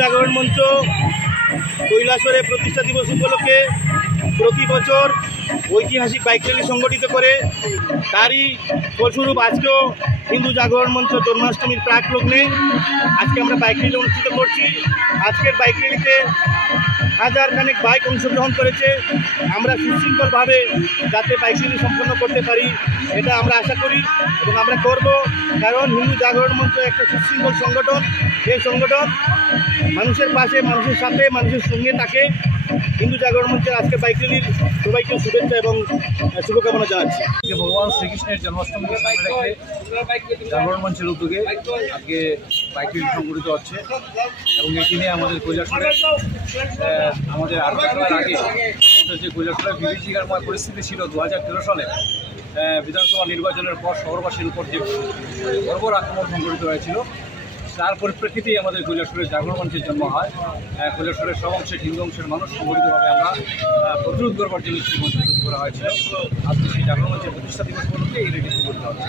জাগরণ মঞ্চ কৈলাসহরে প্রতিষ্ঠা দিবস উপলক্ষে প্রতি বছর ঐতিহাসিক বাইক র্যালি সংগঠিত করে তারই ফলস্বরূপ আজকেও হিন্দু জাগরণ মঞ্চ জন্মাষ্টমীর প্রাক লগ্নে আজকে আমরা বাইক র্যালি অনুষ্ঠিত করছি। আজকের বাইক র্যালিতে হাজার খানেক বাইক অংশগ্রহণ করেছে। আমরা সুশৃঙ্খলভাবে যাতে বাইক র্যালি সম্পন্ন করতে পারি এটা আমরা আশা করি এবং আমরা করব, কারণ হিন্দু জাগরণ মঞ্চ একটা সুশৃঙ্খল সংগঠন। এই সংগঠন মানুষের পাশে, মানুষের সাথে, মানুষের সঙ্গে থাকে। হিন্দু জাগরণ মঞ্চের আজকে বাইক র্যালির সবাইকে শুভেচ্ছা এবং শুভকামনা জানাচ্ছি। ভগবান শ্রীকৃষ্ণের জন্মাষ্টমীকে সামনে রেখে জাগরণ মঞ্চের উদ্যোগে আজকে বাইক র্যালি সংগঠিত হচ্ছে এবং এই দিনে আমাদের কৈলাসহরে আমাদের আগে আমাদের যে কৈলাসহরের বিভীষিকাময় পরিস্থিতি ছিল 2013 সালে বিধানসভা নির্বাচনের পর শহরবাসীর উপর যে বর্বর আক্রমণ সংঘটিত হয়েছিল, তার পরিপ্রেক্ষিতেই আমাদের কৈলাসহরের জাগরণ মঞ্চের জন্ম হয়। কৈলাসহরের সব অংশের হিন্দু অংশের মানুষ সংগঠিতভাবে আমরা প্রতিরোধ করবার জন্য সেই মঞ্চ তৈরি করা হয়েছিল। আজকে সেই জাগরণ মঞ্চের প্রতিষ্ঠা দিবস উপলক্ষে এই রেডি সংগঠিত হচ্ছে।